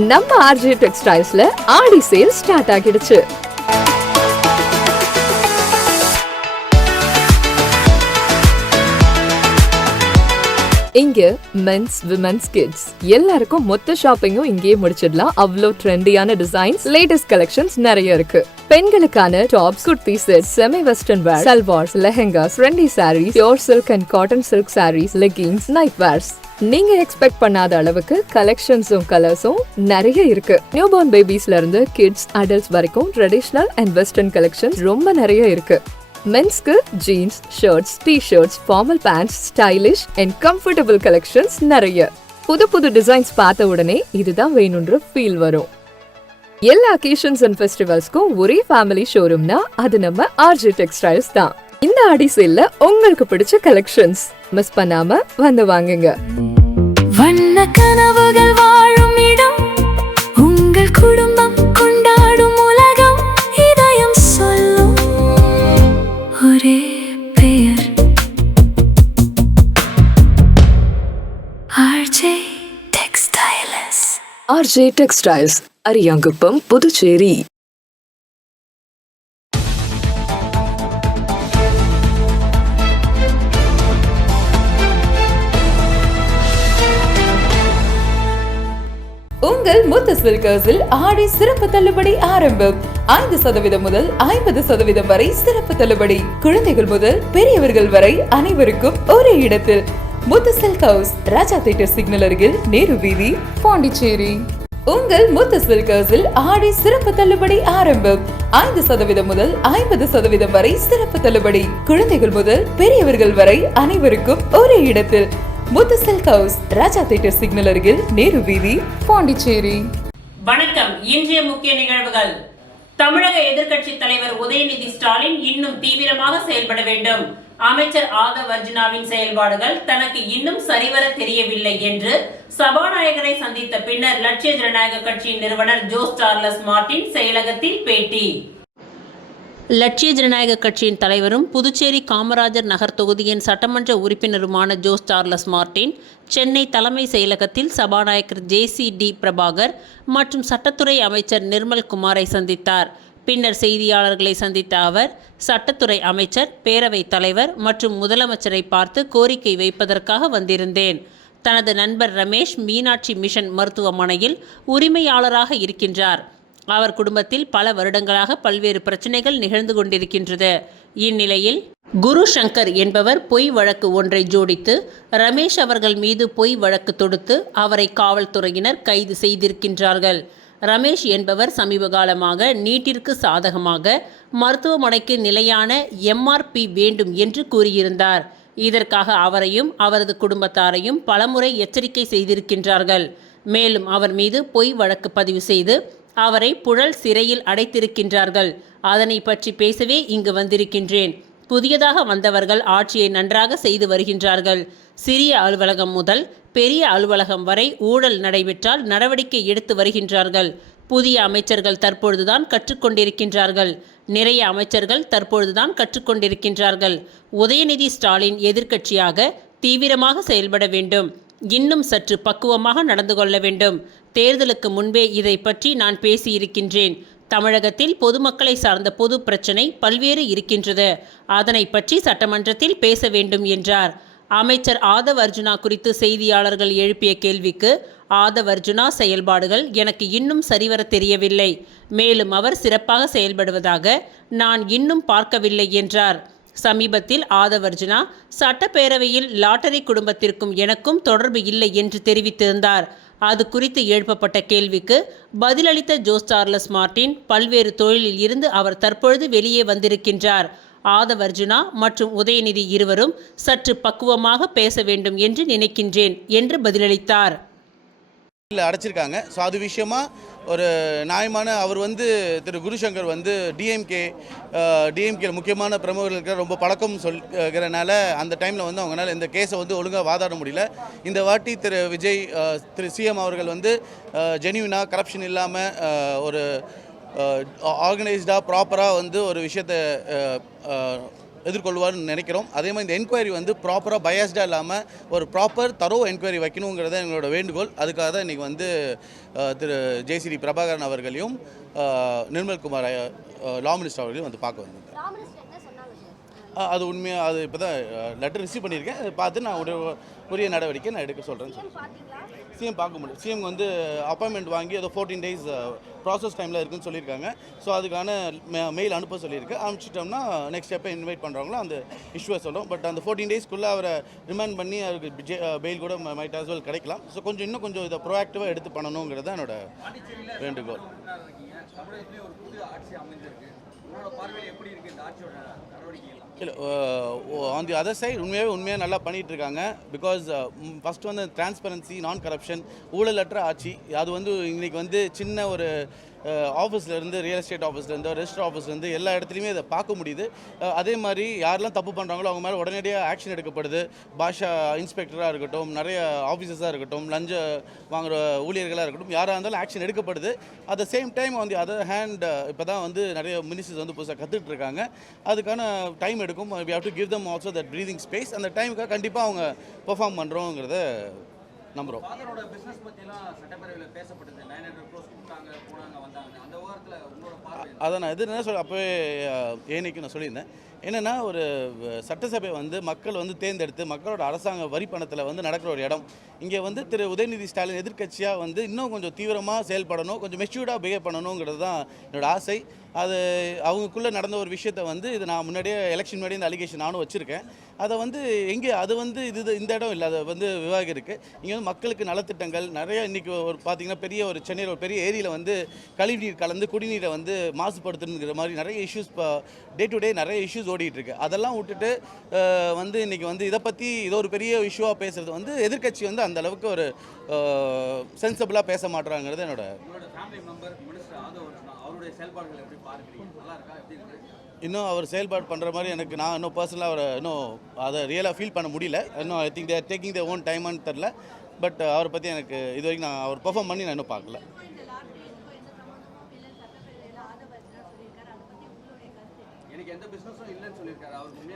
நம்ம ஆர்ஜே டெக்ஸ்டைல்ஸ்ல ஆடி sale start ஆகிடுச்சு. இங்க மென்ஸ், விமென்ஸ், கிட்ஸ் எல்லாருக்கும் மொத்த ஷாப்பிங்கும் இங்கேயே முடிச்சிடலாம். அவ்வளோ ட்ரெண்டியான டிசைன்ஸ், லேட்டஸ்ட் கலெக்ஷன்ஸ் நிறைய இருக்கு. பெண்களுக்கான tops, kurti set, semi western wear, salwars, lehengas, trendy saris, pure silk and cotton silk saris, leggings, night wears, நீங்க எக்ஸ்பெக்ட் பண்ணாத அளவுக்கு கலெக்ஷன்ஸும் கலர்ஸும் நிறைய இருக்கு. நியூ பார்ன் பேபிஸ்ல இருந்து கிட்ஸ், அடல்ட்ஸ் வரைக்கும் ட்ரெடிஷனல் அண்ட் வெஸ்டர்ன் கலெக்ஷன்ஸ் ரொம்ப நிறைய இருக்கு. மென்ஸ்க்கு jeans, shirts, T-shirts, formal pants, stylish and comfortable collections நிறைய. புது புது டிசைன்ஸ் பார்த்த உடனே இதுதான் வேணும்ன்ற ஃபீல் வரும். எல்லா அக்கேஷன்ஸ் அண்ட் ஃபெஸ்டிவல்ஸ்க்கும் ஒரே ஃபேமிலி ஷோரூம்னா அது நம்ம ஆர்ஜே டெக்ஸ்டைல்ஸ் தான். இந்த ஆடி சேல்ல உங்களுக்கு பிடிச்ச கலெக்ஷன்ஸ் மிஸ் பண்ணாம வந்து வாங்குங்க. வண்ண கனவுகள் வாழும் இடம், உங்கள் குடும்பம் கொண்டாடும் உலகம், இதயம் சொல்லும் ஒரே பெயர், RJ textiles. RJ textiles, Ariyankuppam, Puducherry. உங்கள் முத்து சில்கர்ஸில் ஆடி சிறப்பு தள்ளுபடி ஆரம்பம். 5% முதல் 50% வரை சிறப்பு தள்ளுபடி. குழந்தைகள் முதல் பெரியவர்கள் வரை அனைவருக்கும் ஒரே இடத்தில். முத்து சில்க் ஹவுஸ், ராஜா தியேட்டர் சிக்னல் அருகில், நேரு வீதி, பாண்டிச்சேரி. உங்கள் முத்து சில்கர்ஸில் ஆடி சிறப்பு தள்ளுபடி ஆரம்பம். 5% முதல் 50% வரை சிறப்பு தள்ளுபடி. குழந்தைகள் முதல் பெரியவர்கள் வரை அனைவருக்கும் ஒரே இடத்தில். முத்து சில்க் ஹவுஸ், ராஜா தியேட்டர் சிக்னல் அருகில், நேரு வீதி, பாண்டிச்சேரி. வணக்கம். இன்றைய முக்கிய நிகழ்வுகள். தமிழக எதிர்க்கட்சி தலைவர் உதயநிதி ஸ்டாலின் இன்னும் தீவிரமாக செயல்பட வேண்டும். அமைச்சர் ஆதவ் அர்ஜுனாவின் செயல்பாடுகள் தனக்கு இன்னும் சரிவர தெரியவில்லை என்று சபாநாயகரை சந்தித்த பின்னர் லட்சிய ஜனநாயக கட்சியின் நிறுவனர் ஜோஸ் சார்லஸ் மார்டின் செயலகத்தில் பேட்டி. லட்சிய ஜனநாயக கட்சியின் தலைவரும் புதுச்சேரி காமராஜர் நகர் தொகுதியின் சட்டமன்ற உறுப்பினருமான ஜோஸ் சார்லஸ் மார்டின் சென்னை தலைமை செயலகத்தில் சபாநாயகர் JCD பிரபாகர் மற்றும் சட்டத்துறை அமைச்சர் நிர்மல் குமாரை சந்தித்தார். பின்னர் செய்தியாளர்களை சந்தித்த அவர் சட்டத்துறை அமைச்சர், பேரவைத் தலைவர் மற்றும் முதலமைச்சரை பார்த்து கோரிக்கை வைப்பதற்காக வந்திருந்தேன். தனது நண்பர் ரமேஷ் மீனாட்சி மிஷன் மருத்துவமனையில் உரிமையாளராக இருக்கின்றார். அவர் குடும்பத்தில் பல வருடங்களாக பல்வேறு பிரச்சனைகள் நிகழ்ந்து கொண்டிருக்கின்றது. இந்நிலையில் குரு சங்கர் என்பவர் பொய் வழக்கு ஒன்றை ஜோடித்து ரமேஷ் அவர்கள் மீது பொய் வழக்கு தொடுத்து அவரை காவல்துறையினர் கைது செய்திருக்கின்றார்கள். ரமேஷ் என்பவர் சமீப காலமாக நீட்டிற்கு சாதகமாக மருத்துவமனைக்கு நிலையான MRP வேண்டும் என்று கூறியிருந்தார். இதற்காக அவரையும் அவரது குடும்பத்தாரையும் பலமுறை எச்சரிக்கை செய்திருக்கின்றார்கள். மேலும் அவர் மீது பொய் வழக்கு பதிவு செய்து அவரை புழல் சிறையில் அடைத்திருக்கின்றார்கள். அதனை பற்றி பேசவே இங்கு வந்திருக்கின்றேன். புதியதாக வந்தவர்கள் ஆட்சியை நன்றாக செய்து வருகின்றார்கள். சிறிய அலுவலகம் முதல் பெரிய அலுவலகம் வரை ஊழல் நடைபெற்றால் நடவடிக்கை எடுத்து வருகின்றார்கள். புதிய அமைச்சர்கள் தற்பொழுதுதான் கற்றுக்கொண்டிருக்கின்றார்கள். நிறைய அமைச்சர்கள் தற்பொழுதுதான் கற்றுக்கொண்டிருக்கின்றார்கள். உதயநிதி ஸ்டாலின் எதிர்க்கட்சியாக தீவிரமாக செயல்பட வேண்டும். இன்னும் சற்று பக்குவமாக நடந்து கொள்ள வேண்டும். தேர்தலுக்கு முன்பே இதை பற்றி நான் பேசியிருக்கின்றேன். தமிழகத்தில் பொதுமக்களை சார்ந்த பொது பிரச்சனை பல்வேறு இருக்கின்றது. அதனை பற்றி சட்டமன்றத்தில் பேச வேண்டும் என்றார். அமைச்சர் ஆதவ் அர்ஜுனா குறித்து செய்தியாளர்கள் எழுப்பிய கேள்விக்கு ஆதவ் அர்ஜுனா செயல்பாடுகள் எனக்கு இன்னும் சரிவர தெரியவில்லை. மேலும் அவர் சிறப்பாக செயல்படுவதாக நான் இன்னும் பார்க்கவில்லை என்றார். சமீபத்தில் ஆதவ் அர்ஜுனா சட்டப்பேரவையில் லாட்டரி குடும்பத்திற்கும் எனக்கும் தொடர்பு இல்லை என்று தெரிவித்திருந்தார். அது குறித்து எழுப்பப்பட்ட கேள்விக்கு பதிலளித்த ஜோஸ் சார்லஸ் மார்டின் பல்வேறு தொழிலில் இருந்து அவர் தற்பொழுது வெளியே வந்திருக்கின்றார். ஆதவ் அர்ஜுனா மற்றும் உதயநிதி இருவரும் சற்று பக்குவமாக பேச வேண்டும் என்று நினைக்கின்றேன் என்று பதிலளித்தார். அடைச்சிருக்காங்க. ஸோ அது விஷயமா ஒரு நியாயமான அவர் திரு குருசங்கர் டிஎம்கே முக்கியமான பிரமுகர்களுக்கு ரொம்ப பழக்கம் சொல்கிறனால அந்த டைமில் அவங்களால இந்த கேஸை ஒழுங்காக வாதாட முடியல. இந்த வாட்டி திரு விஜய், திரு சிஎம் அவர்கள் ஜென்யூனாக கரப்ஷன் இல்லாமல் ஒரு ஆர்கனைஸ்டாக ப்ராப்பராக ஒரு விஷயத்தை எதிர்கொள்வார்னு நினைக்கிறோம். அதே மாதிரி இந்த என்கொயரி வந்து ப்ராப்பராக பயாஸ்டாக இல்லாமல் ஒரு ப்ராப்பர் தரோ என்கொயரி வைக்கணுங்கிறத எங்களோட வேண்டுகோள். அதுக்காக தான் இன்றைக்கி வந்து திரு ஜெயஸ்ரீ பிரபாகரன் அவர்களையும் நிர்மல்குமார் லா மினிஸ்டர் அவர்களையும் வந்து பார்க்க வந்தேன். அது உண்மையாக அது இப்போ தான் லெட்டர் ரிசீவ் பண்ணியிருக்கேன். அதை பார்த்து நான் உரிய நடவடிக்கை நான் எடுக்க சொல்கிறேன்னு சொல்லி சிஎம் பார்க்க முடியும். சிஎம் வந்து அப்பாயின்மெண்ட் வாங்கி ஏதோ 14 days ப்ராசஸ் டைமில் இருக்குன்னு சொல்லியிருக்காங்க. ஸோ அதுக்கான மெயில் அனுப்ப சொல்லியிருக்கு. அனுப்பிச்சிட்டோம்னா நெக்ஸ்ட் எப்போ இன்வைட் பண்ணுறாங்களோ அந்த இஷ்யூவை சொல்கிறோம். பட் அந்த 14 daysக்குள்ளே அவரை ரிமைண்ட் பண்ணி அவருக்கு பெயில் கூட மைட் ஆஸ் வெல் கிடைக்கலாம். ஸோ இன்னும் கொஞ்சம் இதை ப்ரோஆக்டிவாக எடுத்து பண்ணணுங்கிறது தான் என்னோட வேண்டுகோள். இல்லை ஆன் தி அதர் சைடு உண்மையாக நல்லா பண்ணிகிட்டு இருக்காங்க. பிகாஸ் ஃபஸ்ட்டு வந்து டிரான்ஸ்பரன்சி, நான் கரப்ஷன், ஊழலற்ற ஆட்சி. அது வந்து இன்றைக்கி வந்து சின்ன ஒரு ஆஃபீஸ்லேருந்து, ரியல் எஸ்டேட் ஆஃபீஸ்லேருந்து, ரெஜிஸ்டர் ஆஃபீஸ்லேருந்து எல்லா இடத்துலையுமே இதை பார்க்க முடியுது. அதே மாதிரி யாரெல்லாம் தப்பு பண்ணுறாங்களோ அவங்க மேலே உடனடியாக ஆக்ஷன் எடுக்கப்படுது. பாஷா இன்ஸ்பெக்டராக இருக்கட்டும், நிறைய ஆஃபீஸர்ஸாக இருக்கட்டும், லஞ்சம் வாங்குகிற ஊழியர்களாக இருக்கட்டும், யாராக இருந்தாலும் ஆக்ஷன் எடுக்கப்படுது. அட் த சேம் டைம் வந்து அதர் ஹேண்ட் இப்போ தான் வந்து நிறைய மினிஸ்டர்ஸ் வந்து புதுசாக கற்றுட்டு இருக்காங்க. அதுக்கான டைம் எடுக்கும். We have to give them also that breathing space. அந்த டைமுக்காக கண்டிப்பாக அவங்க பெர்ஃபார்ம் பண்ணுறோங்கிறத நம்புகிறோம். அதை நான் என்ன சொல்ல அப்போவே ஏனைக்கு நான் சொல்லியிருந்தேன். என்னென்னா ஒரு சட்டசபை வந்து மக்கள் வந்து தேர்ந்தெடுத்து மக்களோட அரசாங்க வரி பணத்தில் வந்து நடக்கிற ஒரு இடம். இங்கே வந்து திரு உதயநிதி ஸ்டாலின் எதிர்க்கட்சியாக வந்து இன்னும் கொஞ்சம் தீவிரமாக செயல்படணும், கொஞ்சம் மெச்சூர்டாக பிஹேவ் பண்ணணுங்கிறது தான் என்னோடய ஆசை. அது அவங்களுக்குள்ளே நடந்த ஒரு விஷயத்தை வந்து இது நான் முன்னாடியே எலெக்ஷன் முன்னாடியே இந்த அலிகேஷன் நானும் வச்சுருக்கேன். அதை வந்து எங்கே அது வந்து இந்த இடம் இல்லை, அதை வந்து விவாகம் இருக்குது. இங்கே வந்து மக்களுக்கு நலத்திட்டங்கள் நிறைய இன்றைக்கி ஒரு பார்த்திங்கன்னா பெரிய ஒரு சென்னையில் ஒரு பெரிய ஏரியில் வந்து கழிவுநீர் கலந்து குடிநீரை வந்து மாசுபடுத்துங்கிற மாதிரி நிறைய இஷ்யூஸ் இப்போ டே டு டே நிறைய இஷ்யூஸ் ஓடிட்டுருக்கு. அதெல்லாம் விட்டுட்டு வந்து இன்றைக்கி வந்து இதை பற்றி இது ஒரு பெரிய இஷ்யூவாக பேசுகிறது வந்து எதிர்க்கட்சி வந்து அந்த அளவுக்கு ஒரு சென்சிபிளாக பேச மாட்டுறாங்கிறது என்னோட. இன்னும் அவர் செயல்பாடு பண்ணுற மாதிரி எனக்கு நான் இன்னும் பர்சனலாக அவரை இன்னும் அதை ரியலாக ஃபீல் பண்ண முடியல. இன்னும் I think they're taking their own டைம்னு தெரில. பட் அவரை பற்றி எனக்கு இது வரைக்கும் நான் அவர் பெர்ஃபார்ம் பண்ணி நான் இன்னும் பார்க்கல.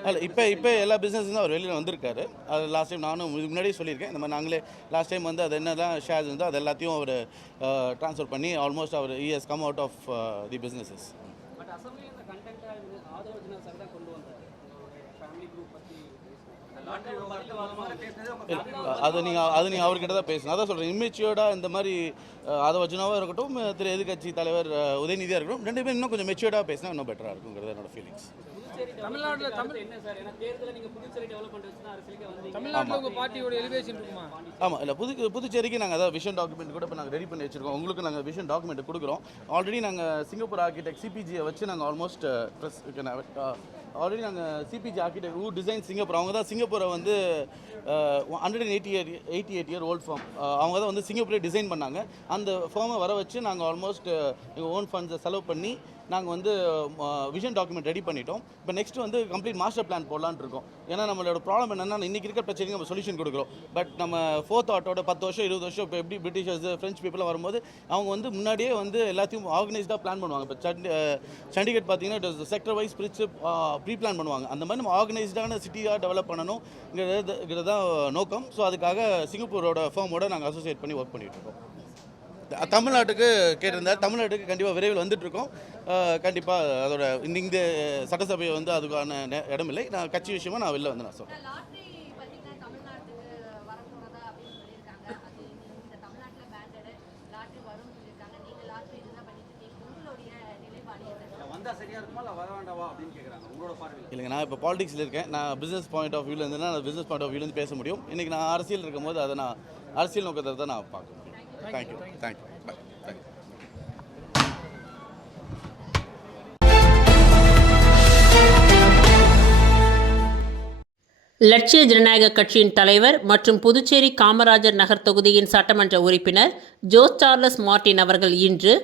இல்லை இப்போ எல்லா பிஸ்னஸும் அவர் வெளியில் வந்திருக்காரு. அது லாஸ்ட் டைம் நானும் இதுக்கு முன்னாடியே சொல்லியிருக்கேன். இந்த மாதிரி நாங்களே லாஸ்ட் டைம் வந்து அது என்னதான் ஷேர்ஸ் இருந்தோ அது எல்லாத்தையும் அவர் ட்ரான்ஸ்ஃபர் பண்ணி ஆல்மோஸ்ட் அவர் has come out of the businesses. அது நீங்கள் அவர்கிட்ட தான் பேசணும். அதான் சொல்கிறேன், இம்மெச்சூர்டாக இந்த மாதிரி அதை வச்சுனாவாக இருக்கட்டும், திரு எதிர்க்கட்சி தலைவர் உதயநிதியாக இருக்கட்டும், ரெண்டு பேரும் இன்னும் கொஞ்சம் மெச்சூர்டாக பேசினா இன்னும் பெட்டராக இருக்குங்கிறது என்னோட ஃபீலிங்ஸ். தமிழ்நாட்டில் ஆமாம் இல்லை புதுச்சேரிக்கு நாங்கள் அதாவது விஷன் டாக்குமெண்ட் கூட இப்போ நாங்கள் ரெடி பண்ணி வச்சுருக்கோம். உங்களுக்கு நாங்கள் விஷன் டாக்குமெண்ட் கொடுக்குறோம். ஆல்ரெடி நாங்கள் சிங்கப்பூர் ஆர்கிடெக்ட் சிபிஜியை வச்சு நாங்கள் ஆல்மோஸ்ட் ஆல்ரெடி நாங்கள் சிபிஜி ஆர்கிடெக்ட் ஊ டிசைன் சிங்கப்பூர், அவங்க தான் சிங்கப்பூரை வந்து 188 year ஓல்ட் ஃபார்ம், அவங்க தான் வந்து சிங்கப்பூரே டிசைன் பண்ணாங்க. அந்த ஃபார்மை வர வச்சு நாங்கள் ஆல்மோஸ்ட் எங்கள் ஓன் ஃபண்ட்ஸை செலவு பண்ணி நாங்கள் வந்து விஷன் டாக்குமெண்ட் ரெடி பண்ணிட்டோம். இப்போ நெக்ஸ்ட் வந்து கம்ப்ளீட் மாஸ்டர் பிளான் போடலான்னு இருக்கோம். ஏன்னா நம்மளோட ப்ராப்ளம் என்னென்னா இன்றைக்கி இருக்கிற பிரச்சனைக்கு நம்ம சொல்யூஷன் கொடுக்குறோம். பட் நம்ம ஃபோர்த் ஆட்டோட 10 வருஷம் 20 வருஷம் இப்போ எப்படி பிரிட்டிஷர்ஸ் ஃப்ரெஞ்ச் பீப்புளாக வரும்போது அவங்க வந்து முன்னாடியே வந்து எல்லாத்தையும் ஆர்கனைஸ்டாக பிளான் பண்ணுவாங்க. இப்போ சண்டிகர் பார்த்தீங்கன்னா செக்டர் வைஸ் பிரித்து ப்ரீ பிளான் பண்ணுவாங்க. அந்த மாதிரி நம்ம ஆர்கனைஸ்டான சிட்டியாக டெவலப் பண்ணணுங்கிறது தான் நோக்கம். ஸோ அதுக்காக சிங்கப்பூரோட ஃபார்மோட நாங்கள் அசோசியேட் பண்ணி ஒர்க் பண்ணிகிட்டு இருக்கோம். தமிழ்நாட்டுக்கு கேட்டிருந்தார். தமிழ்நாட்டுக்கு கண்டிப்பாக விரைவில் வந்துட்டுருக்கோம். கண்டிப்பாக அதோட இந்த சட்டசபை வந்து அதுக்கான இடம் இல்லை. நான் கட்சி விஷயமாக நான் வெளில வந்து நான் சொல்கிறேன். இல்லைங்க, நான் இப்போ பாலிடிக்ஸில் இருக்கேன். நான் பிஸ்னஸ் பாயிண்ட் ஆஃப் வியூவில் இருந்தேன்னா நான் பிஸ்னஸ் பாயிண்ட் ஆஃப் வியூலேருந்து பேச முடியும். இன்றைக்கி நான் அரசியல் இருக்கும்போது அதை நான் அரசியல் நோக்கத்தை தான் நான் பார்க்க முடியும். தேங்க்யூ. பாய். தேங்க்யூ. லட்சிய ஜனநாயக கட்சியின் தலைவர் மற்றும் புதுச்சேரி காமராஜர் நகர் தொகுதியின் சட்டமன்ற உறுப்பினர் ஜோஸ் சார்லஸ் மார்ட்டின் அவர்கள் இன்று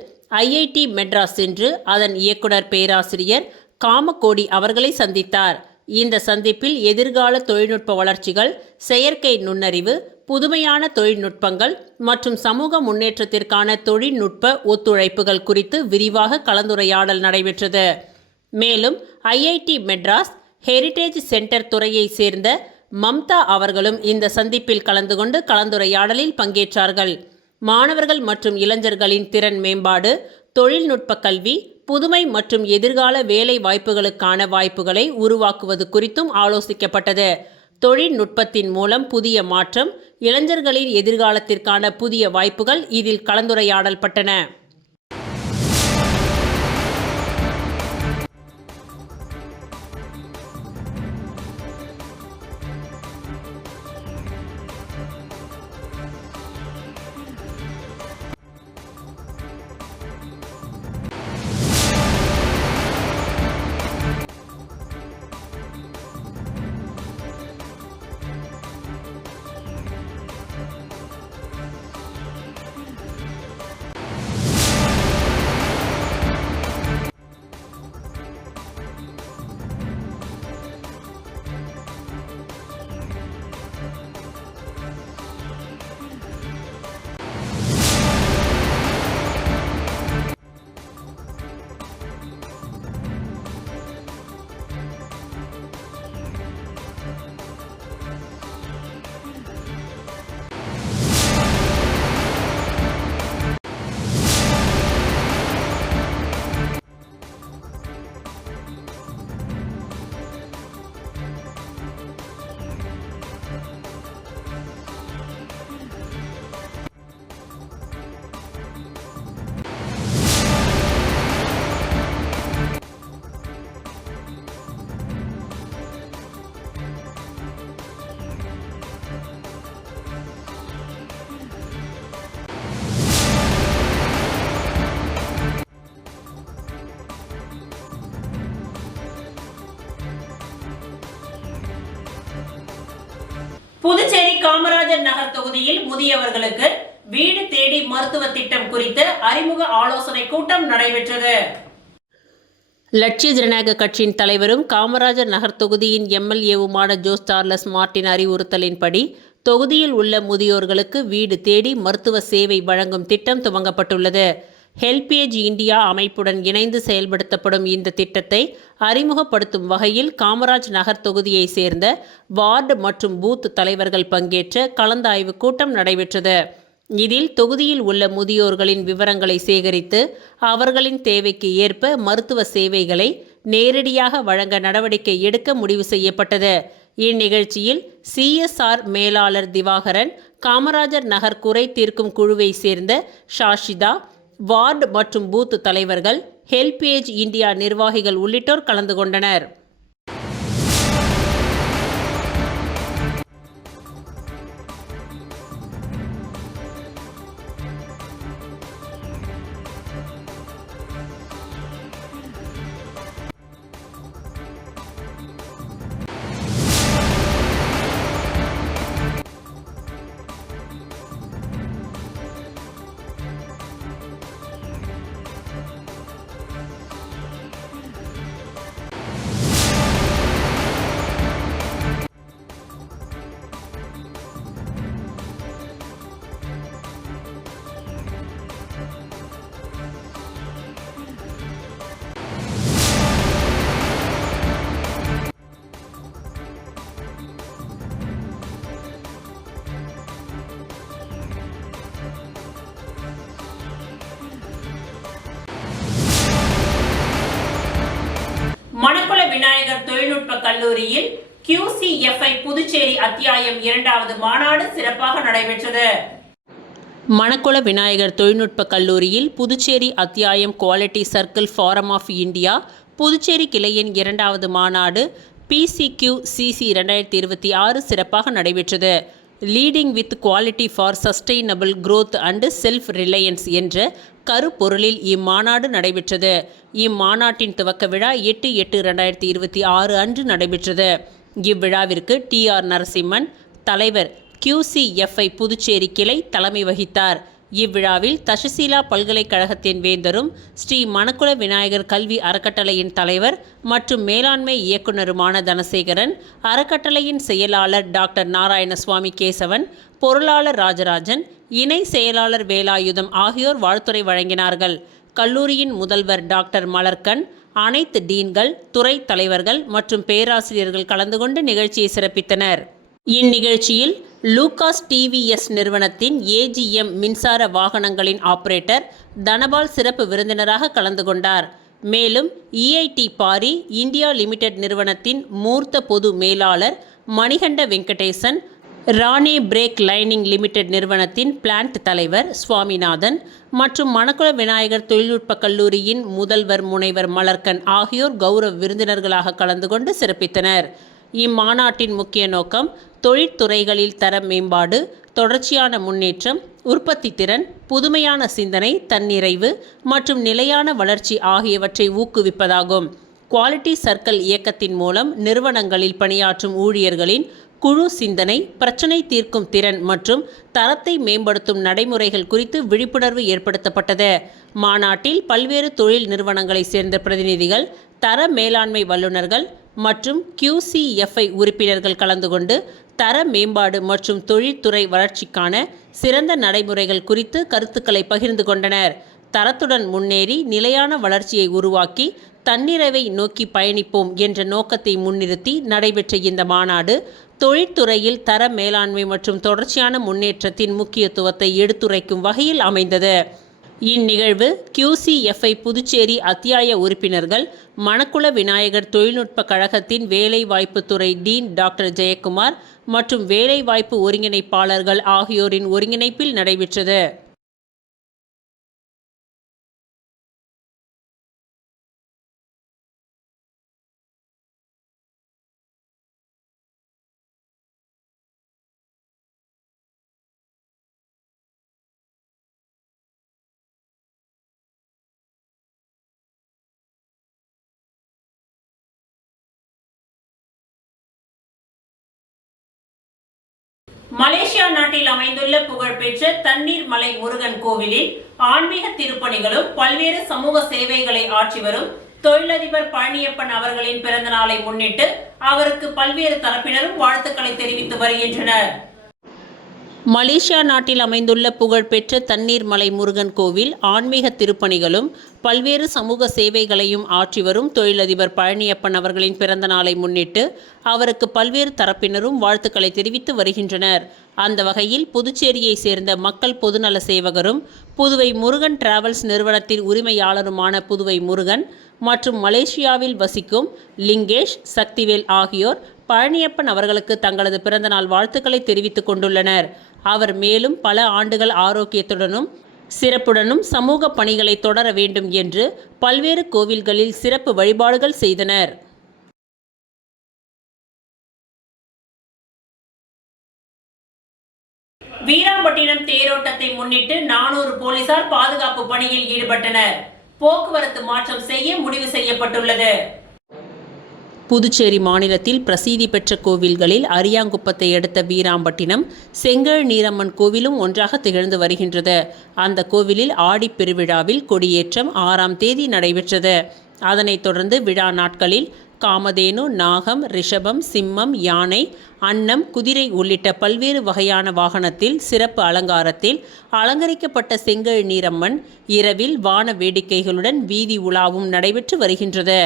ஐஐடி மெட்ராஸ் சென்று அதன் இயக்குனர் பேராசிரியர் காமகோடி அவர்களை சந்தித்தார். இந்த சந்திப்பில் எதிர்கால தொழில்நுட்ப வளர்ச்சிகள், செயற்கை நுண்ணறிவு, புதுமையான தொழில்நுட்பங்கள் மற்றும் சமூக முன்னேற்றத்திற்கான தொழில்நுட்ப ஒத்துழைப்புகள் குறித்து விரிவாக கலந்துரையாடல் நடைபெற்றது. மேலும் ஐஐடி மெட்ராஸ் ஹெரிடேஜ் சென்டர் துறையை சேர்ந்த மம்தா அவர்களும் இந்த சந்திப்பில் கலந்து கொண்டு கலந்துரையாடலில் பங்கேற்றார்கள். மாணவர்கள் மற்றும் இளைஞர்களின் திறன் மேம்பாடு, தொழில்நுட்ப கல்வி, புதுமை மற்றும் எதிர்கால வேலை வாய்ப்புகளுக்கான வாய்ப்புகளை உருவாக்குவது குறித்தும் ஆலோசிக்கப்பட்டது. தொழில்நுட்பத்தின் மூலம் புதிய மாற்றம், இளைஞர்களின் எதிர்காலத்திற்கான புதிய வாய்ப்புகள் இதில் கலந்துரையாடப்பட்டன. புதுச்சேரி காமராஜர் நகர் தொகுதியில் முதியவர்களுக்கு வீடு தேடி மருத்துவ திட்டம் குறித்து அறிமுக ஆலோசனை கூட்டம் நடைபெற்றது. லட்சிய ஜனநாயக கட்சியின் தலைவரும் காமராஜர் நகர் தொகுதியின் எம்எல்ஏவுமான ஜோஸ் சார்லஸ் மார்ட்டின் அறிவுறுத்தலின்படி தொகுதியில் உள்ள முதியோர்களுக்கு வீடு தேடி மருத்துவ சேவை வழங்கும் திட்டம் துவங்கப்பட்டுள்ளது. ஹெல்பேஜ் இந்தியா அமைப்புடன் இணைந்து செயல்படுத்தப்படும் இந்த திட்டத்தை அறிமுகப்படுத்தும் வகையில் காமராஜ் நகர் தொகுதியை சேர்ந்த வார்டு மற்றும் பூத் தலைவர்கள் பங்கேற்ற கலந்தாய்வு கூட்டம் நடைபெற்றது. இதில் தொகுதியில் உள்ள முதியோர்களின் விவரங்களை சேகரித்து அவர்களின் தேவைக்கு ஏற்ப மருத்துவ சேவைகளை நேரடியாக வழங்க நடவடிக்கை எடுக்க முடிவு செய்யப்பட்டது. இந்நிகழ்ச்சியில் சிஎஸ்ஆர் மேலாளர் திவாகரன், காமராஜர் நகர் குறை தீர்க்கும் குழுவை சேர்ந்த ஷாஷிதா, வார்டு மற்றும் பூத் தலைவர்கள், ஹெல்பேஜ் இந்தியா நிர்வாகிகள் உள்ளிட்டோர் கலந்து கொண்டனர். மணக்குள விநாயகர் தொழில்நுட்ப கல்லூரியில் QCFI புதுச்சேரி அத்தியாயம் 2வது மாநாடு சிறப்பாக நடைபெற்றது. மணக்குள விநாயகர் தொழில்நுட்ப கல்லூரியில் புதுச்சேரி அத்தியாயம் quality circle forum of India Puducherry கிளையின் 2வது மாநாடு PCQCC 2026 சிறப்பாக நடைபெற்றது. Leading with quality for sustainable growth and self reliance என்ற கருப்பொருளில் இம்மாநாடு நடைபெற்றது. இம்மாநாட்டின் துவக்க விழா 8/8/2026 அன்று நடைபெற்றது. இவ்விழாவிற்கு TR நரசிம்மன், தலைவர் QCFI புதுச்சேரி கிளை தலைமை வகித்தார். இவ்விழாவில் தஷசீலா பல்கலைக்கழகத்தின் வேந்தரும் ஸ்ரீ மணக்குள விநாயகர் கல்வி அறக்கட்டளையின் தலைவர் மற்றும் மேலாண்மை இயக்குநருமான தனசேகரன், அறக்கட்டளையின் செயலாளர் டாக்டர் நாராயணசுவாமி கேசவன், பொருளாளர் ராஜராஜன், இணை செயலாளர் வேலாயுதம் ஆகியோர் வாழ்த்துரை வழங்கினார்கள். கல்லூரியின் முதல்வர் டாக்டர் மலர்கண், அனைத்து டீன்கள், துறை தலைவர்கள் மற்றும் பேராசிரியர்கள் கலந்து கொண்டு நிகழ்ச்சியை சிறப்பித்தனர். இந்நிகழ்ச்சியில் லூகாஸ் டிவிஎஸ் நிறுவனத்தின் ஏஜிஎம் மின்சார வாகனங்களின் ஆபரேட்டர் தனபால் சிறப்பு விருந்தினராக கலந்து கொண்டார். மேலும் இஐடி பாரி இந்தியா லிமிடெட் நிறுவனத்தின் மூர்த்த பொது மேலாளர் Manikanda Venkatesan, Rane brake lining limited நிறுவனத்தின் பிளான்ட் தலைவர் சுவாமிநாதன் மற்றும் மணக்குள விநாயகர் தொழில்நுட்ப கல்லூரியின் முதல்வர் முனைவர் மலர்கன் ஆகியோர் கௌரவ விருந்தினர்களாக கலந்து கொண்டு சிறப்பித்தனர். இம்மாநாட்டின் முக்கிய நோக்கம் தொழிற்துறைகளில் தர மேம்பாடு, தொடர்ச்சியான முன்னேற்றம், உற்பத்தி திறன், புதுமையான சிந்தனை, தன்னிறைவு மற்றும் நிலையான வளர்ச்சி ஆகியவற்றை ஊக்குவிப்பதாகும். குவாலிட்டி சர்க்கிள் இயக்கத்தின் மூலம் நிறுவனங்களில் பணியாற்றும் ஊழியர்களின் குழு சிந்தனை, பிரச்சினை தீர்க்கும் திறன் மற்றும் தரத்தை மேம்படுத்தும் நடைமுறைகள் குறித்து விழிப்புணர்வு ஏற்படுத்தப்பட்டது. மாநாட்டில் பல்வேறு தொழில் நிறுவனங்களைச் சேர்ந்த பிரதிநிதிகள், தர மேலாண்மை வல்லுநர்கள் மற்றும் QCFI உறுப்பினர்கள் கலந்து கொண்டு தர மேம்பாடு மற்றும் தொழில்துறை வளர்ச்சிக்கான சிறந்த நடைமுறைகள் குறித்து கருத்துக்களை பகிர்ந்து கொண்டனர். தரத்துடன் முன்னேறி நிலையான வளர்ச்சியை உருவாக்கி தன்னிறைவை நோக்கி பயணிப்போம் என்ற நோக்கத்தை முன்னிறுத்தி நடைபெற்ற இந்த மாநாடு தொழிற்துறையில் தர மேலாண்மை மற்றும் தொடர்ச்சியான முன்னேற்றத்தின் முக்கியத்துவத்தை எடுத்துரைக்கும் வகையில் அமைந்தது. இந்நிகழ்வு QCFI புதுச்சேரி அத்தியாய உறுப்பினர்கள், மணக்குள விநாயகர் தொழில்நுட்ப கழகத்தின் வேலைவாய்ப்பு துறை டீன் டாக்டர் ஜெயக்குமார் மற்றும் வேலைவாய்ப்பு ஒருங்கிணைப்பாளர்கள் ஆகியோரின் ஒருங்கிணைப்பில் நடைபெற்றது. மலேசியா நாட்டில் அமைந்துள்ள புகழ்பெற்ற தண்ணீர் மலை முருகன் கோவிலில் ஆன்மீக திருப்பணிகளும் பல்வேறு சமூக சேவைகளை ஆற்றி வரும் தொழிலதிபர் பழனியப்பன் அவர்களின் பிறந்த நாளை முன்னிட்டு அவருக்கு பல்வேறு தரப்பினரும் வாழ்த்துக்களை தெரிவித்து வருகின்றனர். மலேசியா நாட்டில் அமைந்துள்ள புகழ்பெற்ற தண்ணீர் மலை முருகன் கோவில் ஆன்மீக திருப்பணிகளும் பல்வேறு சமூக சேவைகளையும் ஆற்றி வரும் தொழிலதிபர் பழனியப்பன் அவர்களின் பிறந்த நாளை முன்னிட்டு அவருக்கு பல்வேறு தரப்பினரும் வாழ்த்துக்களை தெரிவித்து வருகின்றனர். அந்த வகையில் புதுச்சேரியை சேர்ந்த மக்கள் பொதுநல சேவகரும் புதுவை முருகன் டிராவல்ஸ் நிறுவனத்தின் உரிமையாளருமான புதுவை முருகன் மற்றும் மலேசியாவில் வசிக்கும் லிங்கேஷ், சக்திவேல் ஆகியோர் பழனியப்பன் அவர்களுக்கு தங்களது பிறந்தநாள் வாழ்த்துக்களை தெரிவித்துக் கொண்டுள்ளனர். அவர் மேலும் பல ஆண்டுகள் ஆரோக்கியத்துடனும் சிறப்புடனும் சமூக பணிகளை தொடர வேண்டும் என்று பல்வேறு கோவில்களில் சிறப்பு வழிபாடுகள் செய்தனர். வீராம்பட்டினம் தேரோட்டத்தை முன்னிட்டு 400 போலீசார் பாதுகாப்பு பணியில் ஈடுபட்டனர். போக்குவரத்து மாற்றம் செய்ய முடிவு செய்யப்பட்டுள்ளது. புதுச்சேரி மாநிலத்தில் பிரசித்தி பெற்ற கோவில்களில் அரியாங்குப்பத்தை அடுத்த வீராம்பட்டினம் செங்கல் நீரம்மன் கோவிலும் ஒன்றாக திகழ்ந்து வருகின்றது. அந்த கோவிலில் ஆடிப் பெருவிழாவில் கொடியேற்றம் 6ஆம் தேதி நடைபெற்றது. அதனைத் தொடர்ந்து விழா நாட்களில் காமதேனு, நாகம், ரிஷபம், சிம்மம், யானை, அன்னம், குதிரை உள்ளிட்ட பல்வேறு வகையான வாகனத்தில் சிறப்பு அலங்காரத்தில் அலங்கரிக்கப்பட்ட செங்கல் நீரம்மன் இரவில் வான வேடிக்கைகளுடன் வீதி உலாவும் நடைபெற்று வருகின்றது.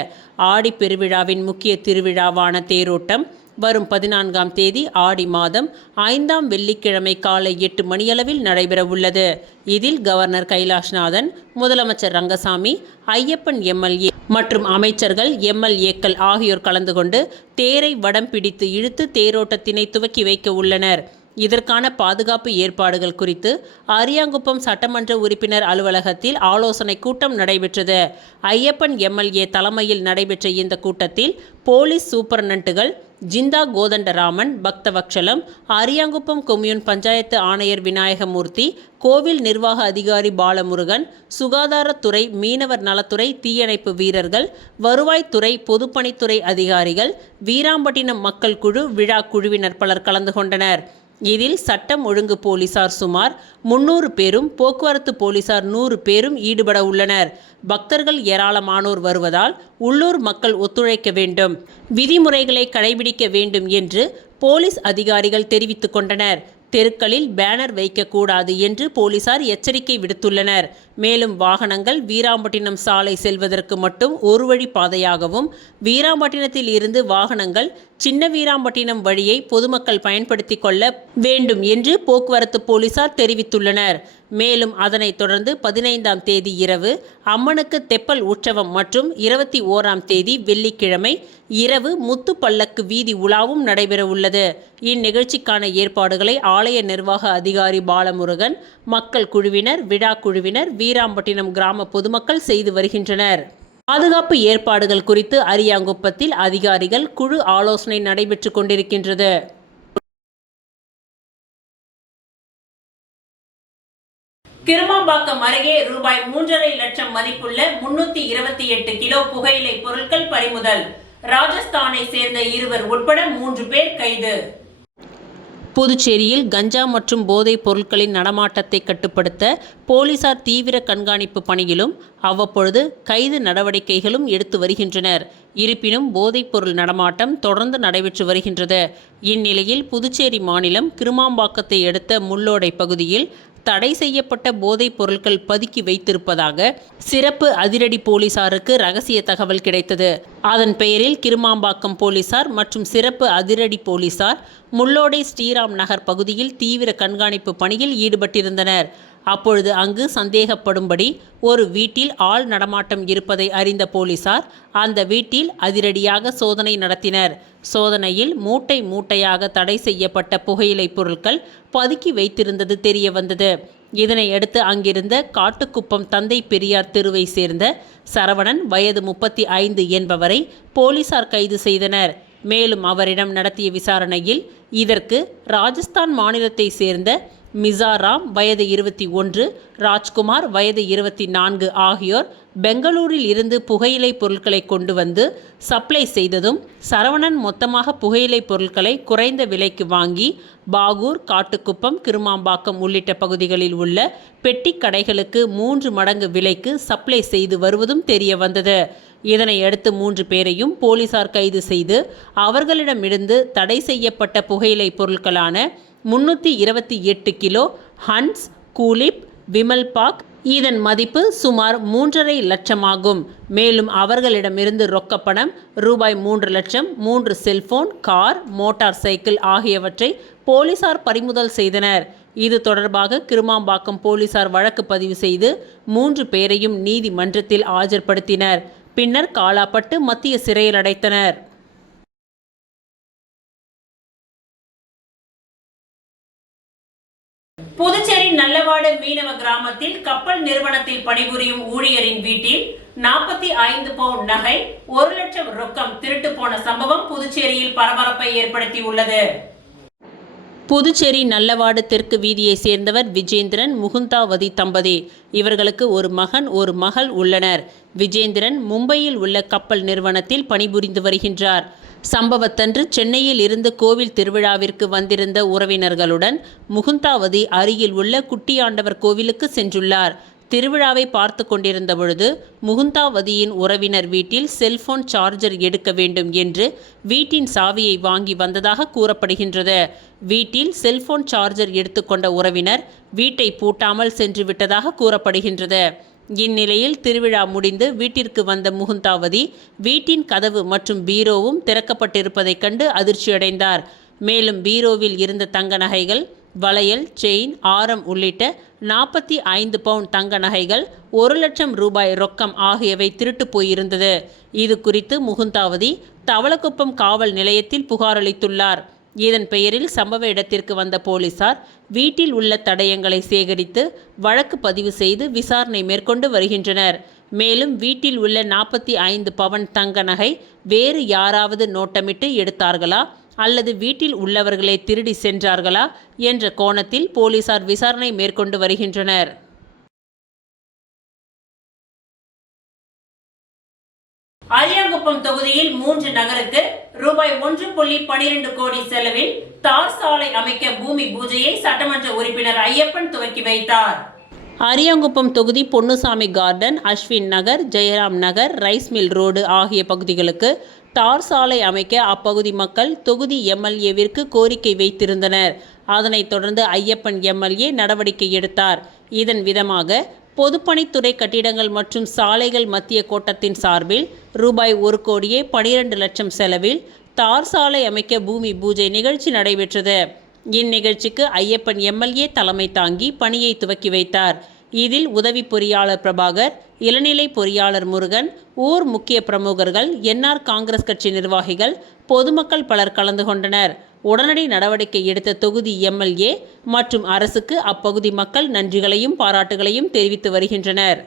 ஆடி பெருவிழாவின் முக்கிய திருவிழாவான தேரோட்டம் வரும் 14ஆம் தேதி ஆடி மாதம் 5ஆம் வெள்ளிக்கிழமை காலை 8 மணியளவில் நடைபெற உள்ளது. இதில் கவர்னர் கைலாஷ்நாதன், முதலமைச்சர் ரங்கசாமி, ஐயப்பன் MLA மற்றும் அமைச்சர்கள், MLAக்கள் ஆகியோர் கலந்து கொண்டு தேரை வடம் பிடித்து இழுத்து தேரோட்டத்தினை துவக்கி வைக்க உள்ளனர். இதற்கான பாதுகாப்பு ஏற்பாடுகள் குறித்து அரியாங்குப்பம் சட்டமன்ற உறுப்பினர் அலுவலகத்தில் ஆலோசனை கூட்டம் நடைபெற்றது. ஐயப்பன் MLA தலைமையில் நடைபெற்ற இந்த கூட்டத்தில் போலீஸ் சூப்பரண்டுகள் ஜிந்தா கோதண்டராமன், பக்தவக்ஷலம், அரியாங்குப்பம் கொம்யூன் பஞ்சாயத்து ஆணையர் விநாயகமூர்த்தி, கோவில் நிர்வாக அதிகாரி பாலமுருகன், சுகாதாரத்துறை, மீனவர் நலத்துறை, தீயணைப்பு வீரர்கள், வருவாய்த்துறை, பொதுப்பணித்துறை அதிகாரிகள், வீராம்பட்டினம் மக்கள் குழு, விழா குழுவினர் பலர் கலந்து கொண்டனர். இதில் சட்டம் ஒழுங்கு போலீசார் சுமார் 300 பேரும், போக்குவரத்து போலீசார் 100 பேரும் ஈடுபட உள்ளனர். பக்தர்கள் ஏராளமானோர் வருவதால் உள்ளூர் மக்கள் ஒத்துழைக்க வேண்டும், விதிமுறைகளை கடைபிடிக்க வேண்டும் என்று போலீஸ் அதிகாரிகள் தெரிவித்துக் கொண்டனர். தெருக்களில் பேனர் வைக்கக்கூடாது என்று போலீசார் எச்சரிக்கை விடுத்துள்ளனர். மேலும் வாகனங்கள் வீராம்பட்டினம் சாலை செல்வதற்கு மட்டும் ஒரு வழி பாதையாகவும், வீராம்பட்டினத்தில் இருந்து வாகனங்கள் சின்ன வீராம்பட்டினம் வழியை பொதுமக்கள் பயன்படுத்திக் கொள்ள வேண்டும் என்று போக்குவரத்து போலீசார் தெரிவித்துள்ளனர். மேலும் அதனைத் தொடர்ந்து 15ஆம் தேதி இரவு அம்மனுக்கு தெப்பல் உற்சவம் மற்றும் 21ஆம் தேதி வெள்ளிக்கிழமை இரவு முத்து பல்லக்கு வீதி உலாவும் நடைபெறவுள்ளது. இந்நிகழ்ச்சிக்கான ஏற்பாடுகளை ஆலய நிர்வாக அதிகாரி பாலமுருகன், மக்கள் குழுவினர், விழா குழுவினர், வீராம்பட்டினம் கிராம பொதுமக்கள் செய்து வருகின்றனர். பாதுகாப்பு ஏற்பாடுகள் குறித்து அரியாங்குப்பத்தில் அதிகாரிகள் குழு ஆலோசனை நடைபெற்று கொண்டிருக்கின்றது. கிருமாம்பாக்கம் அருகே ரூபாய் 3.5 லட்சம் மதிப்புள்ள 328 கிலோ புகையிலை பொருட்கள் பறிமுதல். ராஜஸ்தானை சேர்ந்த 2 உட்பட 3 பேர் கைது. புதுச்சேரியில் கஞ்சா மற்றும் போதைப் பொருட்களின் நடமாட்டத்தை கட்டுப்படுத்த போலீசார் தீவிர கண்காணிப்பு பணியிலும் அவ்வப்பொழுது கைது நடவடிக்கைகளும் எடுத்து வருகின்றனர். இருப்பினும் போதைப் பொருள் நடமாட்டம் தொடர்ந்து நடைபெற்று வருகின்றது. இந்நிலையில் புதுச்சேரி மாநிலம் கிருமாம்பாக்கத்தை அடுத்த முள்ளோடை பகுதியில் தடை செய்யப்பட்ட போதைப் பொருட்கள் பதுக்கி வைத்திருப்பதாக சிறப்பு அதிரடி போலீசாருக்கு ரகசிய தகவல் கிடைத்தது. அதன் பெயரில் கிருமாம்பாக்கம் போலீசார் மற்றும் சிறப்பு அதிரடி போலீசார் முள்ளோடை ஸ்ரீராம் நகர் பகுதியில் தீவிர கண்காணிப்பு பணியில் ஈடுபட்டிருந்தனர். அப்பொழுது அங்கு சந்தேகப்படும்படி ஒரு வீட்டில் ஆள் நடமாட்டம் இருப்பதை அறிந்த போலீசார் அந்த வீட்டில் அதிரடியாக சோதனை நடத்தினர். சோதனையில் மூட்டை மூட்டையாக தடை செய்யப்பட்ட புகையிலை பொருட்கள் பதுக்கி வைத்திருந்தது தெரிய வந்தது. இதனையடுத்து அங்கிருந்த காட்டுக்குப்பம் தந்தை பெரியார் தெருவை சேர்ந்த சரவணன் வயது 35 என்பவரை போலீசார் கைது செய்தனர். மேலும் அவரிடம் நடத்திய விசாரணையில் இதற்கு ராஜஸ்தான் மாநிலத்தை சேர்ந்த மிசாராம் வயது 21, ராஜ்குமார் வயது 24 ஆகியோர் பெங்களூரில் இருந்து புகையிலை பொருட்களை கொண்டு வந்து சப்ளை செய்ததும், சரவணன் மொத்தமாக புகையிலை பொருட்களை குறைந்த விலைக்கு வாங்கி பாகூர், காட்டுக்குப்பம், கிருமாம்பாக்கம் உள்ளிட்ட பகுதிகளில் உள்ள பெட்டி கடைகளுக்கு 3 மடங்கு விலைக்கு சப்ளை செய்து வருவதும் தெரிய வந்தது. இதனையடுத்து 3 பேரையும் போலீசார் கைது செய்து அவர்களிடமிருந்து தடை செய்யப்பட்ட புகையிலை பொருட்களான 328 கிலோ ஹன்ஸ், கூலிப், விமல் பாக் இதன் மதிப்பு சுமார் 3.5 லட்சம் ஆகும். மேலும் அவர்களிடமிருந்து ரொக்கப்பணம் ரூபாய் 3 லட்சம், 3 செல்போன், கார், மோட்டார் சைக்கிள் ஆகியவற்றை போலீசார் பறிமுதல் செய்தனர். இது தொடர்பாக கிருமாம்பாக்கம் போலீசார் வழக்கு பதிவு செய்து 3 பேரையும் நீதிமன்றத்தில் ஆஜர்படுத்தினர். பின்னர் காலாப்பட்டு மத்திய சிறையில் அடைத்தனர். புதுச்சேரி நல்லவாடு மீனவ கிராமத்தில் கப்பல் நிறுவனத்தில் பணிபுரியும் ஊழியரின் வீட்டில் 45 பவுண்ட் நகை, 1 லட்சம் ரொக்கம் திருட்டு போன சம்பவம் புதுச்சேரியில் பரபரப்பை ஏற்படுத்தியுள்ளது. புதுச்சேரி நல்லவாடு தெற்கு வீதியை சேர்ந்தவர் விஜேந்திரன், முகுந்தாவதி தம்பதி. இவர்களுக்கு ஒரு மகன், ஒரு மகள் உள்ளனர். விஜேந்திரன் மும்பையில் உள்ள கப்பல் நிறுவனத்தில் பணிபுரிந்து வருகின்றார். சம்பவத்தன்று சென்னையில் இருந்து கோவில் திருவிழாவிற்கு வந்திருந்த உறவினர்களுடன் முகுந்தாவதி அருகில் உள்ள குட்டியாண்டவர் கோவிலுக்கு சென்றுள்ளார். திருவிழாவை பார்த்து கொண்டிருந்த பொழுது முகுந்தாவதியின் உறவினர் வீட்டில் செல்போன் சார்ஜர் எடுக்க வேண்டும் என்று வீட்டின் சாவியை வாங்கி வந்ததாக கூறப்படுகின்றது. வீட்டில் செல்போன் சார்ஜர் எடுத்துக்கொண்ட உறவினர் வீட்டை பூட்டாமல் சென்று விட்டதாக கூறப்படுகின்றது. இந்நிலையில் திருவிழா முடிந்து வீட்டிற்கு வந்த முகுந்தாவதி வீட்டின் கதவு மற்றும் பீரோவும் திறக்கப்பட்டிருப்பதைக் கண்டு அதிர்ச்சியடைந்தார். மேலும் பீரோவில் இருந்த தங்க நகைகள், வளையல், செயின், ஆரம் உள்ளிட்ட 45 பவுண்ட் தங்க நகைகள், 1 லட்சம் ரூபாய் ரொக்கம் ஆகியவை திருட்டு போயிருந்தது. இது குறித்து முகுந்தாவதி தவளக்குப்பம் காவல் நிலையத்தில் புகார் அளித்துள்ளார். இதன் பெயரில் சம்பவ இடத்திற்கு வந்த போலீசார் வீட்டில் உள்ள தடயங்களை சேகரித்து வழக்கு பதிவு செய்து விசாரணை மேற்கொண்டு வருகின்றனர். மேலும் வீட்டில் உள்ள 45 பவன் தங்க நகை வேறு யாராவது நோட்டமிட்டு எடுத்தார்களா அல்லது வீட்டில் உள்ளவர்களே திருடி சென்றார்களா என்ற கோணத்தில் போலீசார் விசாரணை மேற்கொண்டு வருகின்றனர். அரியாங்குப்பம் தொகுதியில் 3 நகருக்கு ரூபாய் 1.12 கோடி செலவில் தார் சாலை அமைக்க பூமி பூஜையை சட்டமன்ற உறுப்பினர் ஐயப்பன் துவக்கி வைத்தார். அரியாங்குப்பம் தொகுதி பொன்னுசாமி கார்டன், அஸ்வின் நகர், ஜெயராம் நகர், ரைஸ் மில் ரோடு ஆகிய பகுதிகளுக்கு தார் சாலை அமைக்க அப்பகுதி மக்கள் தொகுதி எம்எல்ஏவிற்கு கோரிக்கை வைத்திருந்தனர். அதனைத் தொடர்ந்து ஐயப்பன் எம்எல்ஏ நடவடிக்கை எடுத்தார். இதன் விதமாக பொதுப்பணித்துறை கட்டிடங்கள் மற்றும் சாலைகள் மத்திய கோட்டத்தின் சார்பில் ரூபாய் 1,12 லட்சம் செலவில் தார் சாலை அமைக்க பூமி பூஜை நிகழ்ச்சி நடைபெற்றது. இந்நிகழ்ச்சிக்கு ஐயப்பன் எம்எல்ஏ தலைமை தாங்கி பணியை துவக்கி வைத்தார். இதில் உதவி பொறியாளர் பிரபாகர், இளநிலை பொறியாளர் முருகன், ஊர் முக்கிய பிரமுகர்கள், என்ஆர் காங்கிரஸ் கட்சி நிர்வாகிகள், பொதுமக்கள் பலர் கலந்து கொண்டனர். உடனடி நடவடிக்கை எடுத்த தொகுதி எம்எல்ஏ மற்றும் அரசுக்கு அப்பகுதி மக்கள் நன்றிகளையும் பாராட்டுகளையும் தெரிவித்து வருகின்றனர்.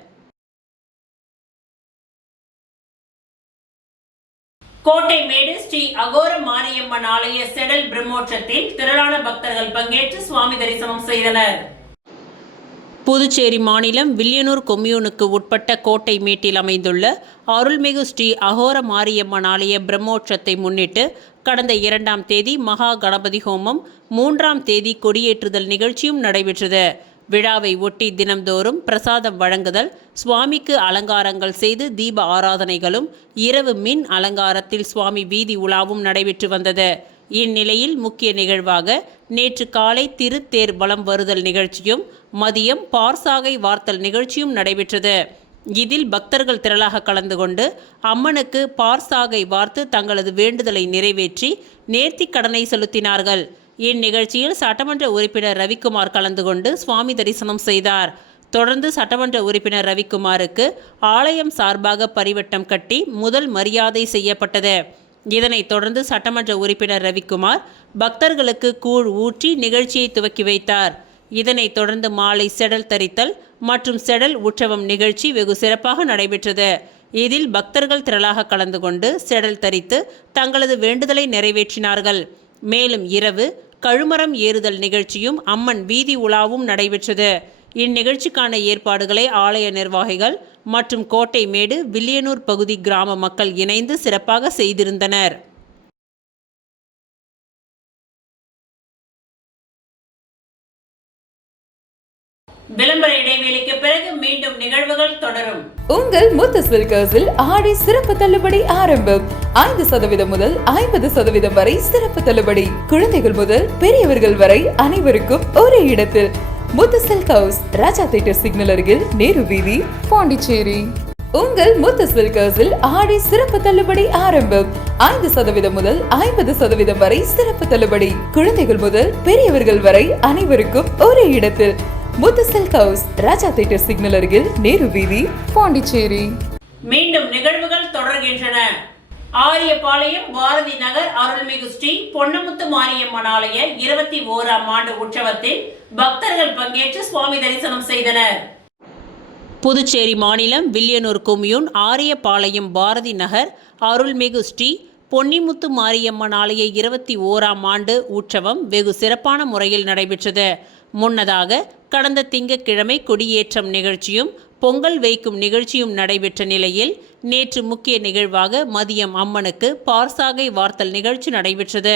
கோட்டைமேடு ஸ்ரீ அகோர மாரியம்மன் ஆலய செடல் பிரம்மோற்சவத்தில் திரளான பக்தர்கள் பங்கேற்று சுவாமி தரிசனம் செய்தனர். புதுச்சேரி மாநிலம் வில்லியனூர் கொம்யூனுக்கு உட்பட்ட கோட்டைமேட்டில் அமைந்துள்ள அருள்மிகு ஸ்ரீ அகோர மாரியம்மன் ஆலய பிரம்மோற்சவத்தை முன்னிட்டு கடந்த 2ஆம் தேதி மகா கணபதி ஹோமம், 3ஆம் தேதி கொடியேற்றுதல் நிகழ்ச்சியும் நடைபெற்றது. விழாவை ஒட்டி தினம்தோறும் பிரசாதம் வழங்குதல், சுவாமிக்கு அலங்காரங்கள் செய்து தீப ஆராதனைகளும், இரவு மின் அலங்காரத்தில் சுவாமி வீதி உலாவும் நடைபெற்று வந்தது. இந்நிலையில் முக்கிய நிகழ்வாக நேற்று காலை திருத்தேர் வலம் வருதல் நிகழ்ச்சியும், மதியம் பார்சாகை வார்த்தல் நிகழ்ச்சியும் நடைபெற்றது. இதில் பக்தர்கள் திரளாக கலந்து கொண்டு அம்மனுக்கு பார்சாகை வார்த்து தங்களது வேண்டுதலை நிறைவேற்றி நேர்த்திக் கடனை செலுத்தினார்கள். இந்நிகழ்ச்சியில் சட்டமன்ற உறுப்பினர் ரவிக்குமார் கலந்து கொண்டு சுவாமி தரிசனம் செய்தார். தொடர்ந்து சட்டமன்ற உறுப்பினர் ரவிக்குமாருக்கு ஆலயம் சார்பாக பரிவட்டம் கட்டி முதல் மரியாதை செய்யப்பட்டது. இதனைத் தொடர்ந்து சட்டமன்ற உறுப்பினர் ரவிக்குமார் பக்தர்களுக்கு கூழ் ஊற்றி நிகழ்ச்சியை துவக்கி வைத்தார். இதனைத் தொடர்ந்து மாலை செடல் தரித்தல் மற்றும் செடல் உற்சவம் நிகழ்ச்சி வெகு சிறப்பாக நடைபெற்றது. இதில் பக்தர்கள் திரளாக கலந்து கொண்டு செடல் தரித்து தங்களது வேண்டுதலை நிறைவேற்றினார்கள். மேலும் இரவு கழுமரம் ஏறுதல் நிகழ்ச்சியும் அம்மன் வீதி உலாவும் நடைபெற்றது. இந்நிகழ்ச்சிக்கான ஏற்பாடுகளை ஆலய நிர்வாகிகள் மற்றும் கோட்டைமேடு, வில்லியனூர் பகுதி கிராம மக்கள் இணைந்து சிறப்பாக செய்திருந்தனர். விளம்பர இடைவேளைக்கு பிறகு மீண்டும் நிகழ்வுகள் தொடரும். உங்கள் முத்து சில்கர்ஸில் ஆடி சிறப்பு தள்ளுபடி ஆரம்பம். 5% முதல் 50% வரை சிறப்பு தள்ளுபடி. குழந்தைகள் முதல் பெரியவர்கள் வரை அனைவருக்கும் ஒரே இடத்தில். முத்து சில்கர்ஸ், ராஜா தியேட்டர் சிக்னல் அருகில், நேரு வீதி, பாண்டிச்சேரி. உங்கள் முத்து சில்கர்ஸில் ஆடி சிறப்பு தள்ளுபடி ஆரம்பம். 5% முதல் 50% வரை சிறப்பு தள்ளுபடி. குழந்தைகள் முதல் பெரியவர்கள் வரை அனைவருக்கும் ஒரே இடத்தில். முத்து சில்கர்ஸ், ராஜா தியேட்டர் சிக்னல் அருகில், நேரு வீதி, பாண்டிச்சேரி. மீண்டும் நிகழ்வுகள் தொடர்கின்றன. ஆரியபாளையம் பாரதி நகர் அருள்மிகு ஸ்ரீ பொன்னமுத்து மாரியம்மன் ஆலய 21ஆம் ஆண்டு உற்சவத்தில் பக்தர்கள் பங்கேற்று சுவாமி தரிசனம் செய்தனர். புதுச்சேரி மாநிலம் வில்லியனூர் கொம்யூன் ஆரியபாளையம் பாரதி நகர் அருள்மிகு ஸ்ரீ பொன்னிமுத்து மாரியம்மன் ஆலய 21ஆம் ஆண்டு உற்சவம் வெகு சிறப்பான முறையில் நடைபெற்றது. முன்னதாக கடந்த திங்கட்கிழமை கொடியேற்றம் நிகழ்ச்சியும் பொங்கல் வைக்கும் நிகழ்ச்சியும் நடைபெற்ற நிலையில் நேற்று முக்கிய நிகழ்வாக மதியம் அம்மனுக்கு பார்சாகை வார்த்தல் நிகழ்ச்சி நடைபெற்றது.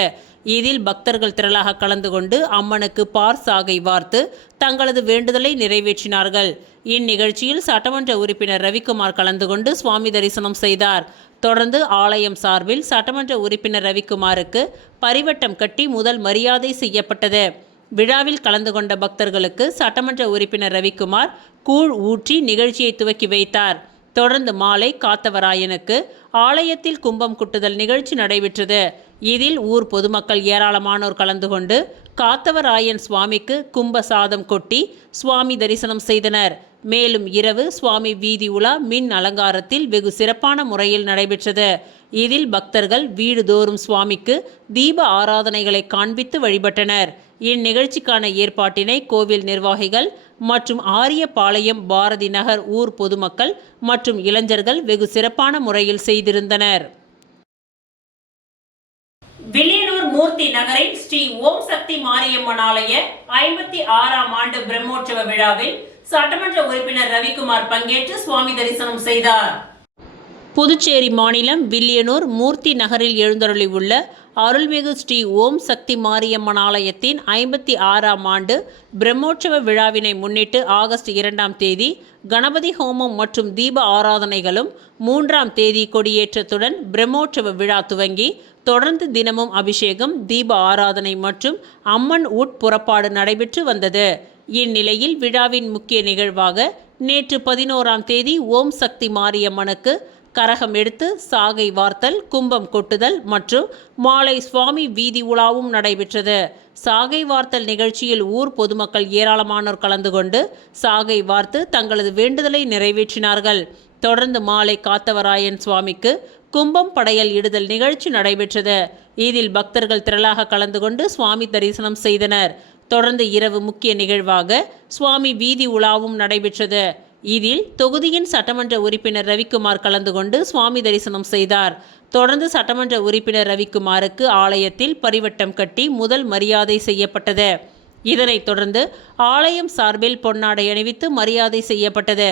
இதில் பக்தர்கள் திரளாக கலந்து கொண்டு அம்மனுக்கு பார்சாகை வார்த்து தங்களது வேண்டுதலை நிறைவேற்றினார்கள். இந்நிகழ்ச்சியில் சட்டமன்ற உறுப்பினர் ரவிக்குமார் கலந்து கொண்டு சுவாமி தரிசனம் செய்தார். தொடர்ந்து ஆலயம் சார்பில் சட்டமன்ற உறுப்பினர் ரவிக்குமாருக்கு பரிவட்டம் கட்டி முதல் மரியாதை செய்யப்பட்டது. விழாவில் கலந்து கொண்ட பக்தர்களுக்கு சட்டமன்ற உறுப்பினர் ரவிக்குமார் கூழ் ஊற்றி நிகழ்ச்சியை துவக்கி வைத்தார். தொடர்ந்து மாலை காத்தவராயனுக்கு ஆலயத்தில் கும்பம் குட்டுதல் நிகழ்ச்சி நடைபெற்றது. இதில் ஊர் பொதுமக்கள் ஏராளமானோர் கலந்து கொண்டு காத்தவராயன் சுவாமிக்கு கும்ப சாதம் கொட்டி சுவாமி தரிசனம் செய்தனர். மேலும் இரவு சுவாமி வீதி உலா மின் அலங்காரத்தில் வெகு சிறப்பான முறையில் நடைபெற்றது. இதில் பக்தர்கள் வீடுதோறும் சுவாமிக்கு தீப ஆராதனைகளை காண்பித்து வழிபட்டனர். இந்நிகழ்ச்சிக்கான ஏற்பாட்டினை கோவில் நிர்வாகிகள் மற்றும் ஆரியபாளையம் பாரதி நகர் ஊர் பொதுமக்கள் மற்றும் இளைஞர்கள் வெகு சிறப்பான முறையில் செய்திருந்தனர். வில்லியனூர் மூர்த்தி நகரில் ஸ்ரீ ஓம் சக்தி மாரியம்மன் ஆலய 56ஆம் ஆண்டு பிரம்மோற்சவ விழாவில் சட்டமன்ற உறுப்பினர் ரவிக்குமார் பங்கேற்று சுவாமி தரிசனம் செய்தார். புதுச்சேரி மாநிலம் வில்லியனூர் மூர்த்தி நகரில் எழுந்தருளி உள்ள அருள்மிகு ஸ்ரீ ஓம் சக்தி மாரியம்மன் ஆலயத்தின் 56ஆம் ஆண்டு பிரம்மோற்சவ விழாவினை முன்னிட்டு ஆகஸ்ட் 2ஆம் தேதி கணபதி ஹோமம் மற்றும் தீப ஆராதனைகளும், 3ஆம் தேதி கொடியேற்றத்துடன் பிரம்மோற்சவ விழா துவங்கி தொடர்ந்து தினமும் அபிஷேகம், தீப ஆராதனை மற்றும் அம்மன் உட்புறப்பாடு நடைபெற்று வந்தது. இந்நிலையில் விழாவின் முக்கிய நிகழ்வாக நேற்று 11ஆம் தேதி ஓம் சக்தி மாரியம்மனுக்கு கரகம் எடுத்து சாகை வார்த்தல், கும்பம் கொட்டுதல் மற்றும் மாலை சுவாமி வீதி உலாவும் நடைபெற்றது. சாகை வார்த்தல் நிகழ்ச்சியில் ஊர் பொதுமக்கள் ஏராளமானோர் கலந்து கொண்டு சாகை வார்த்து தங்களது வேண்டுதலை நிறைவேற்றினார்கள். தொடர்ந்து மாலை காத்தவராயன் சுவாமிக்கு கும்பம் படையல் இடுதல் நிகழ்ச்சி நடைபெற்றது. இதில் பக்தர்கள் திரளாக கலந்து கொண்டு சுவாமி தரிசனம் செய்தனர். தொடர்ந்து இரவு முக்கிய நிகழ்வாக சுவாமி வீதி உலாவும் நடைபெற்றது. இதில் தொகுதியின் சட்டமன்ற உறுப்பினர் ரவிக்குமார் கலந்து கொண்டு சுவாமி தரிசனம் செய்தார். தொடர்ந்து சட்டமன்ற உறுப்பினர் ரவிக்குமாருக்கு ஆலயத்தில் பரிவட்டம் கட்டி முதல் மரியாதை செய்யப்பட்டது. இதனைத் தொடர்ந்து ஆலயம் சார்பில் பொன்னாடை அணிவித்து மரியாதை செய்யப்பட்டது.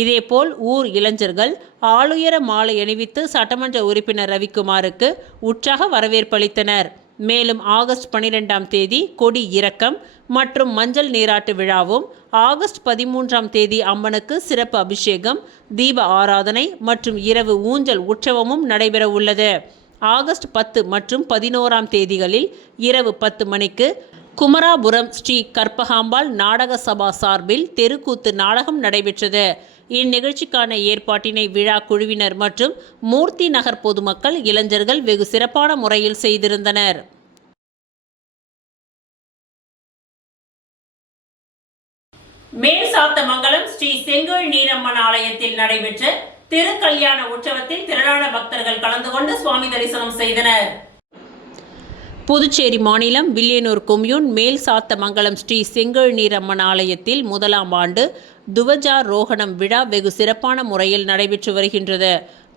இதேபோல் ஊர் இளைஞர்கள் ஆளுயர மாலை அணிவித்து சட்டமன்ற உறுப்பினர் ரவிக்குமாருக்கு உற்சாக வரவேற்பளித்தனர். மேலும் ஆகஸ்ட் 12ஆம் தேதி கொடி இறக்கம் மற்றும் மஞ்சள் நீராட்டு விழாவும், ஆகஸ்ட் 13ஆம் தேதி அம்மனுக்கு சிறப்பு அபிஷேகம், தீப ஆராதனை மற்றும் இரவு ஊஞ்சல் உற்சவமும் நடைபெற உள்ளது. ஆகஸ்ட் 10 மற்றும் 11ஆம் தேதிகளில் இரவு 10 மணிக்கு குமராபுரம் ஸ்ரீ கற்பகாம்பாள் நாடக சபா சார்பில் தெருக்கூத்து நாடகம் நடைபெற்றது. இந்நிகழ்ச்சிக்கான ஏற்பாட்டினை விழா குழுவினர் மற்றும் மூர்த்தி நகர் பொதுமக்கள், இளைஞர்கள் வெகு சிறப்பான முறையில் செய்திருந்தனர். மேல்சாத்தமங்கலம் ஸ்ரீ செங்கோல் நீரம்மன் ஆலயத்தில் நடைபெற்ற திருக்கல்யாண உற்சவத்தில் திரளான பக்தர்கள் கலந்து கொண்டு சுவாமி தரிசனம் செய்தனர். புதுச்சேரி மாநிலம் வில்லியனூர் கொம்யூன் மேல்சாத்தமங்கலம் ஸ்ரீ செங்கோல் நீரம்மன் ஆலயத்தில் 1ஆம் ஆண்டு துவஜாரோகணம் விழா வெகு சிறப்பான முறையில் நடைபெற்று வருகின்றது.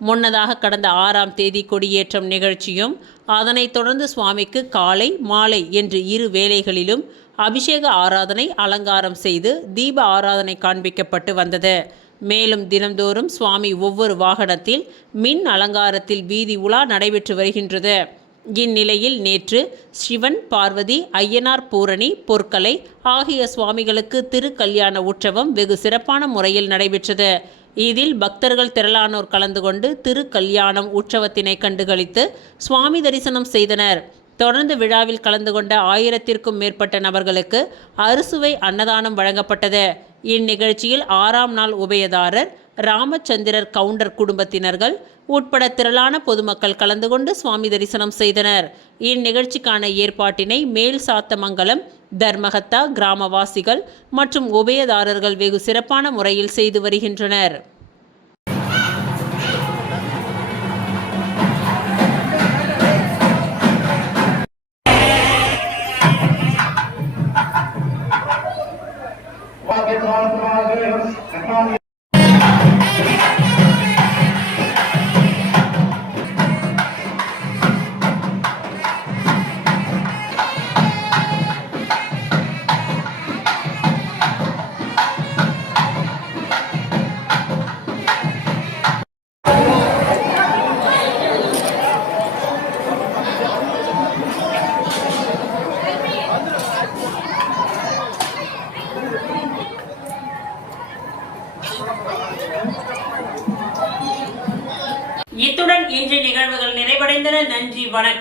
முன்னதாக கடந்த 6ஆம் தேதி கொடியேற்றம் நிகழ்ச்சியும், அதனைத் தொடர்ந்து சுவாமிக்கு காலை மாலை என்று 2 வேளைகளிலும் அபிஷேக ஆராதனை, அலங்காரம் செய்து தீப ஆராதனை காண்பிக்கப்பட்டு வந்தது. மேலும் தினந்தோறும் சுவாமி ஒவ்வொரு வாகனத்தில் மின் அலங்காரத்தில் வீதி உலா நடைபெற்று வருகின்றது. இந்நிலையில் நேற்று சிவன், பார்வதி, ஐயனார் பூரணி, பொற்கலை ஆகிய சுவாமிகளுக்கு திருக்கல்யாண உற்சவம் வெகு சிறப்பான முறையில் நடைபெற்றது. இதில் பக்தர்கள் திரளானோர் கலந்து கொண்டு திருக்கல்யாணம் உற்சவத்தினை கண்டுகளித்து சுவாமி தரிசனம் செய்தனர். தொடர்ந்து விழாவில் கலந்து கொண்ட 1000த்திற்கும் மேற்பட்ட நபர்களுக்கு அறுசுவை அன்னதானம் வழங்கப்பட்டது. இந்நிகழ்ச்சியில் 6ஆம் நாள் உபயதாரர் ராமச்சந்திரர் கவுண்டர் குடும்பத்தினர்கள் உட்பட திரளான பொதுமக்கள் கலந்து கொண்டு சுவாமி தரிசனம் செய்தனர். இந்நிகழ்ச்சிக்கான ஏற்பாட்டினை மேல்சாத்தமங்கலம், தர்மகத்தா கிராமவாசிகள் மற்றும் உபயதாரர்கள் வெகு சிறப்பான முறையில் செய்து வருகின்றனர். இத்துடன் இன்றைய நிகழ்வுகள் நிறைவடைந்தன. நன்றி, வணக்கம்.